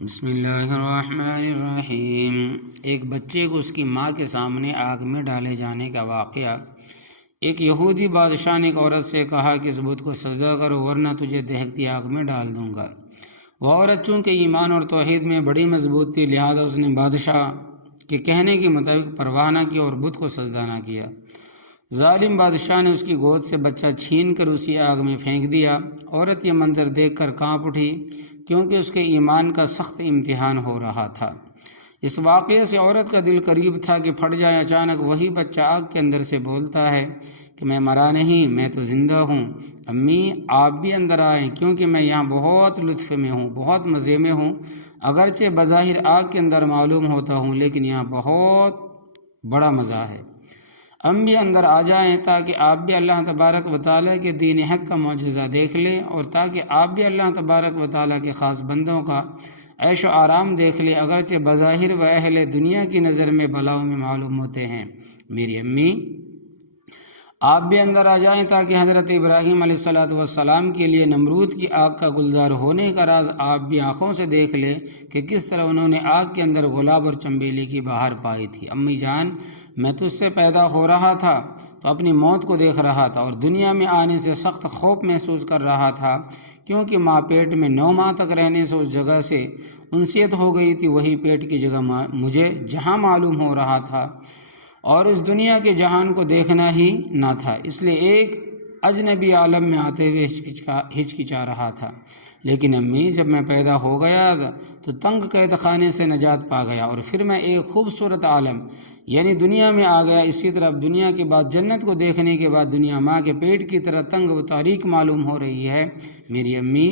بسم اللہ الرحمن الرحیم۔ ایک بچے کو اس کی ماں کے سامنے آگ میں ڈالے جانے کا واقعہ۔ ایک یہودی بادشاہ نے ایک عورت سے کہا کہ اس بت کو سجدہ کرو ورنہ تجھے دہکتی آگ میں ڈال دوں گا۔ وہ عورت چونکہ ایمان اور توحید میں بڑی مضبوط تھی، لہذا اس نے بادشاہ کے کہنے کے مطابق پرواہ نہ کی اور بت کو سجدہ نہ کیا۔ ظالم بادشاہ نے اس کی گود سے بچہ چھین کر اسی آگ میں پھینک دیا۔ عورت یہ منظر دیکھ کر کانپ اٹھی کیونکہ اس کے ایمان کا سخت امتحان ہو رہا تھا۔ اس واقعے سے عورت کا دل قریب تھا کہ پھٹ جائے۔ اچانک وہی بچہ آگ کے اندر سے بولتا ہے کہ میں مرا نہیں، میں تو زندہ ہوں۔ امی آپ بھی اندر آئیں کیونکہ میں یہاں بہت لطف میں ہوں، بہت مزے میں ہوں۔ اگرچہ بظاہر آگ کے اندر معلوم ہوتا ہوں لیکن یہاں بہت بڑا مزہ ہے۔ ہم بھی اندر آ جائیں تاکہ آپ بھی اللہ تبارک و تعالیٰ کے دین حق کا معجزہ دیکھ لیں اور تاکہ آپ بھی اللہ تبارک و تعالیٰ کے خاص بندوں کا عیش و آرام دیکھ لیں، اگرچہ بظاہر و اہل دنیا کی نظر میں بلاؤں میں معلوم ہوتے ہیں۔ میری امی آپ بھی اندر آ جائیں تاکہ حضرت ابراہیم علیہ السلام کے لیے نمرود کی آگ کا گلزار ہونے کا راز آپ بھی آنکھوں سے دیکھ لیں کہ کس طرح انہوں نے آگ کے اندر گلاب اور چنبیلی کی بہار پائی تھی۔ امی جان میں تجھ سے پیدا ہو رہا تھا تو اپنی موت کو دیکھ رہا تھا اور دنیا میں آنے سے سخت خوف محسوس کر رہا تھا کیونکہ ماں پیٹ میں 9 ماہ تک رہنے سے اس جگہ سے انسیت ہو گئی تھی، وہی پیٹ کی جگہ مجھے جہاں معلوم ہو رہا تھا اور اس دنیا کے جہان کو دیکھنا ہی نہ تھا، اس لیے ایک اجنبی عالم میں آتے ہوئے ہچکچا رہا تھا۔ لیکن امی جب میں پیدا ہو گیا تو تنگ قید خانے سے نجات پا گیا اور پھر میں ایک خوبصورت عالم یعنی دنیا میں آ گیا۔ اسی طرح دنیا کے بعد جنت کو دیکھنے کے بعد دنیا ماں کے پیٹ کی طرح تنگ و تاریک معلوم ہو رہی ہے۔ میری امی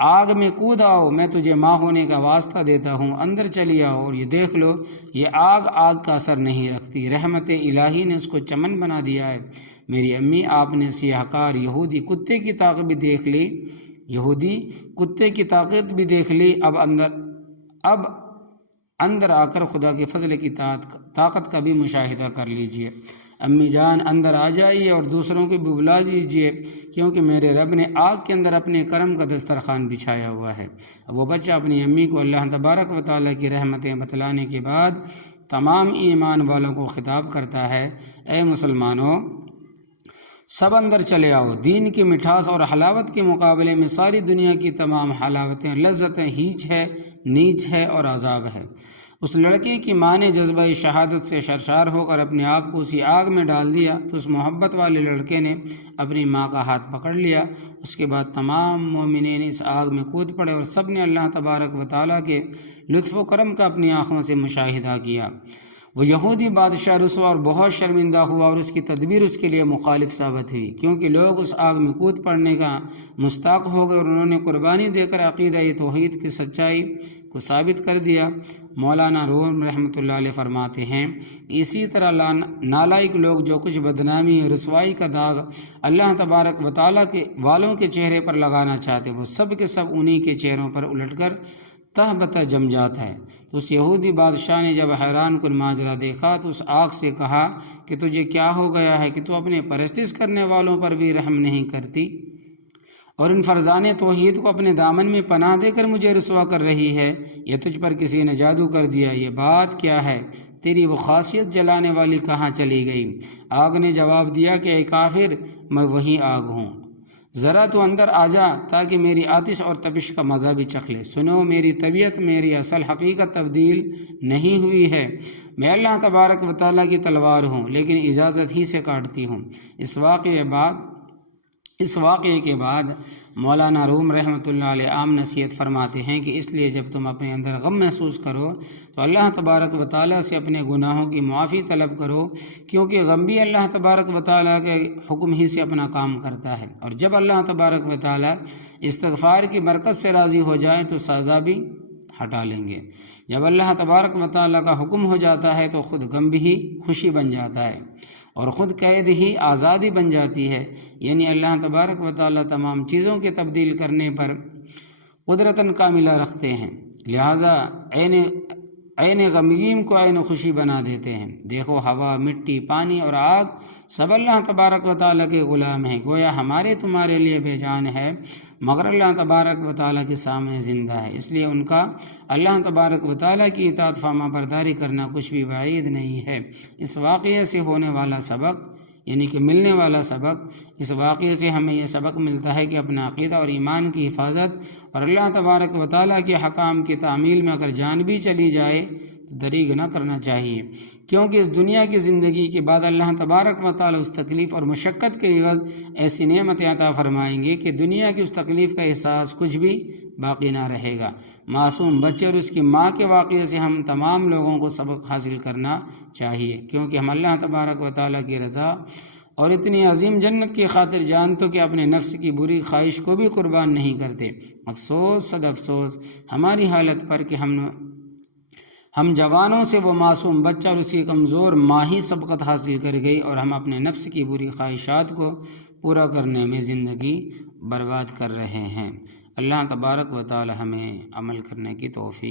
آگ میں کود آؤ، میں تجھے ماں ہونے کا واسطہ دیتا ہوں، اندر چلی آؤ اور یہ دیکھ لو یہ آگ کا اثر نہیں رکھتی، رحمت الہی نے اس کو چمن بنا دیا ہے۔ میری امی آپ نے سیاہ کار یہودی کتے کی طاقت بھی دیکھ لی، اب اندر آ کر خدا کے فضل کی طاقت کا بھی مشاہدہ کر لیجئے۔ امی جان اندر آ جائیے اور دوسروں کو بھی بلا دیجیے کیونکہ میرے رب نے آگ کے اندر اپنے کرم کا دسترخوان بچھایا ہوا ہے۔ وہ بچہ اپنی امی کو اللہ تبارک و تعالیٰ کی رحمتیں بتلانے کے بعد تمام ایمان والوں کو خطاب کرتا ہے، اے مسلمانوں سب اندر چلے آؤ، دین کی مٹھاس اور حلاوت کے مقابلے میں ساری دنیا کی تمام حلاوتیں لذتیں ہیچ ہے، نیچ ہے اور عذاب ہے۔ اس لڑکے کی ماں نے جذبہ شہادت سے سرشار ہو کر اپنے آپ کو اسی آگ میں ڈال دیا تو اس محبت والے لڑکے نے اپنی ماں کا ہاتھ پکڑ لیا۔ اس کے بعد تمام مومنین اس آگ میں کود پڑے اور سب نے اللہ تبارک و تعالیٰ کے لطف و کرم کا اپنی آنکھوں سے مشاہدہ کیا۔ وہ یہودی بادشاہ رسوا اور بہت شرمندہ ہوا اور اس کی تدبیر اس کے لیے مخالف ثابت ہوئی کیونکہ لوگ اس آگ میں کود پڑنے کا مستحق ہو گئے اور انہوں نے قربانی دے کر عقیدہ توحید کی سچائی کو ثابت کر دیا۔ مولانا روم رحمۃ اللہ علیہ فرماتے ہیں اسی طرح نالائق لوگ جو کچھ بدنامی اور رسوائی کا داغ اللہ تبارک و تعالیٰ کے والوں کے چہرے پر لگانا چاہتے وہ سب کے سب انہی کے چہروں پر الٹ کر تہ بتہ جم جاتا ہے۔ تو اس یہودی بادشاہ نے جب حیران کن ماجرا دیکھا تو اس آگ سے کہا کہ تجھے کیا ہو گیا ہے کہ تو اپنے پرستش کرنے والوں پر بھی رحم نہیں کرتی اور ان فرزان توحید کو اپنے دامن میں پناہ دے کر مجھے رسوا کر رہی ہے؟ یہ تجھ پر کسی نے جادو کر دیا، یہ بات کیا ہے؟ تیری وہ خاصیت جلانے والی کہاں چلی گئی؟ آگ نے جواب دیا کہ اے کافر میں وہی آگ ہوں، ذرا تو اندر آ جا تاکہ میری آتش اور تپش کا مزہ بھی چکھ لے۔ سنو میری طبیعت میری اصل حقیقت تبدیل نہیں ہوئی ہے، میں اللہ تبارک و تعالیٰ کی تلوار ہوں لیکن اجازت ہی سے کاٹتی ہوں۔ اس واقعے کے بعد مولانا روم رحمۃ اللہ علیہ عام نصیحت فرماتے ہیں کہ اس لیے جب تم اپنے اندر غم محسوس کرو تو اللہ تبارک و تعالیٰ سے اپنے گناہوں کی معافی طلب کرو کیونکہ غم بھی اللہ تبارک و تعالیٰ کے حکم ہی سے اپنا کام کرتا ہے، اور جب اللہ تبارک و تعالیٰ استغفار کی برکت سے راضی ہو جائے تو سزا بھی ہٹا لیں گے۔ جب اللہ تبارک و تعالیٰ کا حکم ہو جاتا ہے تو خود غم بھی خوشی بن جاتا ہے اور خود قید ہی آزادی بن جاتی ہے، یعنی اللہ تبارک و تعالیٰ تمام چیزوں کے تبدیل کرنے پر قدرتاً کاملہ رکھتے ہیں، لہٰذا عین غمگین کو عین خوشی بنا دیتے ہیں۔ دیکھو ہوا، مٹی، پانی اور آگ سب اللہ تبارک و تعالیٰ کے غلام ہیں، گویا ہمارے تمہارے لیے بے جان ہے، مگر اللہ تبارک و تعالیٰ کے سامنے زندہ ہے، اس لیے ان کا اللہ تبارک و تعالیٰ کی اطاعت فرما برداری کرنا کچھ بھی بعید نہیں ہے۔ اس واقعے سے ہونے والا سبق یعنی کہ ملنے والا سبق، اس واقعے سے ہمیں یہ سبق ملتا ہے کہ اپنا عقیدہ اور ایمان کی حفاظت اور اللہ تبارک و تعالیٰ کے حکام کی تعمیل میں اگر جان بھی چلی جائے تو دریغ نہ کرنا چاہیے، کیونکہ اس دنیا کی زندگی کے بعد اللہ تبارک و تعالیٰ اس تکلیف اور مشقت کے عوض ایسی نعمت عطا فرمائیں گے کہ دنیا کی اس تکلیف کا احساس کچھ بھی باقی نہ رہے گا۔ معصوم بچے اور اس کی ماں کے واقعے سے ہم تمام لوگوں کو سبق حاصل کرنا چاہیے، کیونکہ ہم اللہ تبارک و تعالیٰ کی رضا اور اتنی عظیم جنت کی خاطر جانتوں کہ اپنے نفس کی بری خواہش کو بھی قربان نہیں کرتے۔ افسوس صد افسوس ہماری حالت پر کہ ہم جوانوں سے وہ معصوم بچہ اور اس کی کمزور ماں ہی سبقت حاصل کر گئی، اور ہم اپنے نفس کی بری خواہشات کو پورا کرنے میں زندگی برباد کر رہے ہیں۔ اللہ تبارک و تعالی ہمیں عمل کرنے کی توفیق